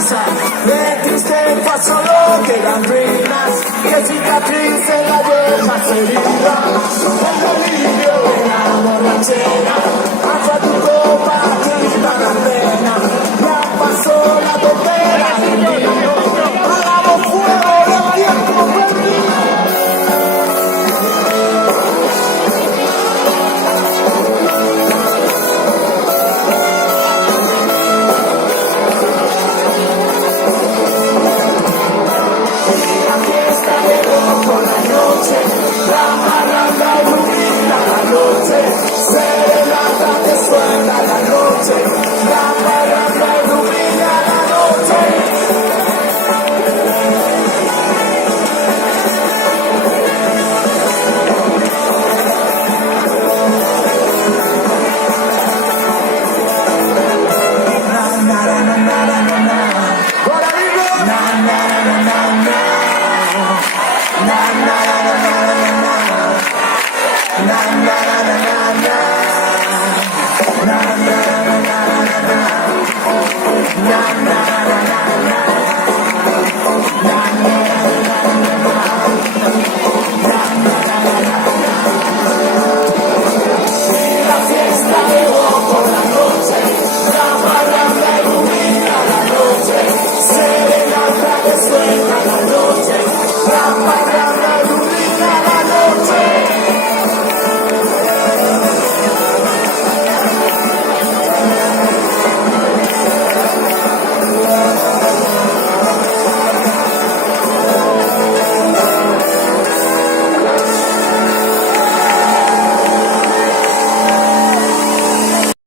esperanza. De tristeza solo quedan ruinas, que cicatrices la viejas heridas. El delirio de la borrachera, hacia tu copa grita la pena. Ya pasó la tontera del vino, hagamos fuego del tiempo perdido. La parranda ilumina la noche, serenata te suena la noche.